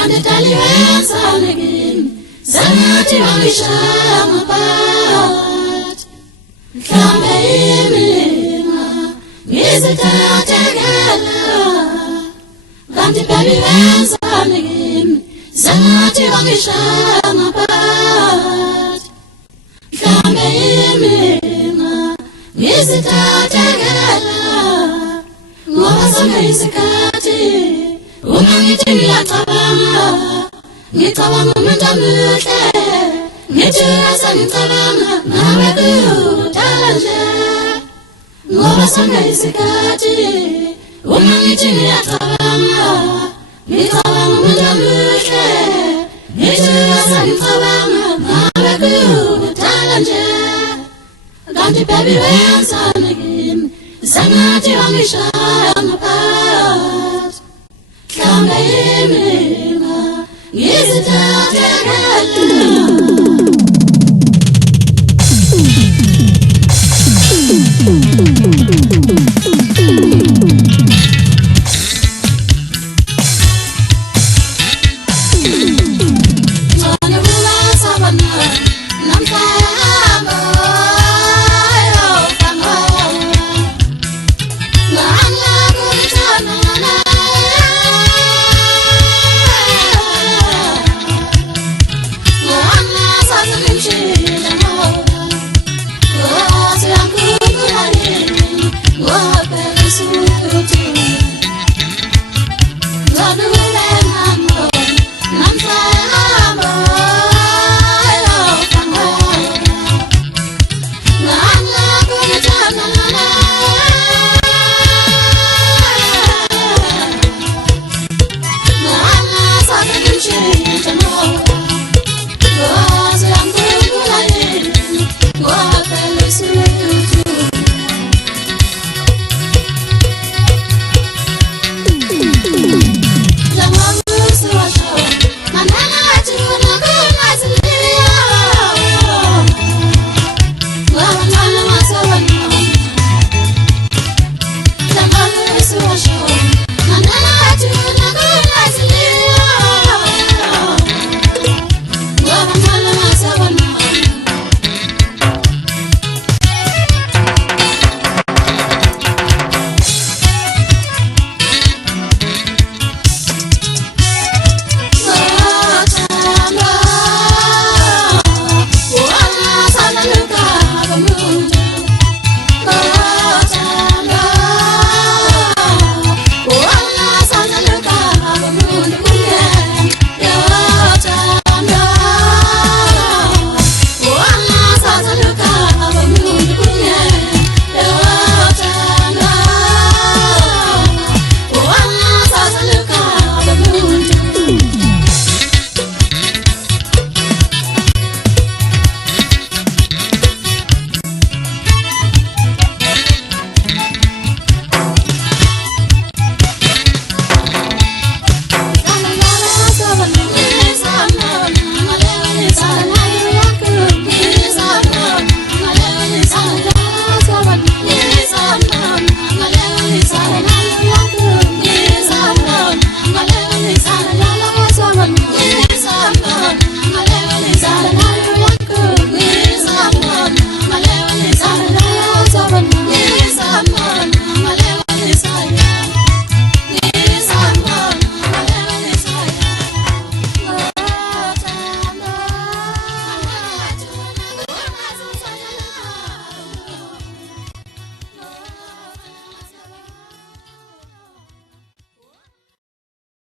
Kanditali wensanegin Sanati wangishama pat Kambe imina Ngizitategela Kanditali wensanegin Sanati wangishama pat Kambe imina Ngizitategela Ngoba sonke isikhathi Ungangithi ngiyacabanga Ngicabanga umuntu omuhle Ngithi asengicabanga nawe kudala nje Ngoba sonke isikhathi Ungangithi ngiyacabanga Ngicabanga umuntu omuhle Ngithi asengicabanga nawe kudala nje Kanti baby wenzani kimi Sengathi wangishaya ngaphansi Kambe imina ngizithathekela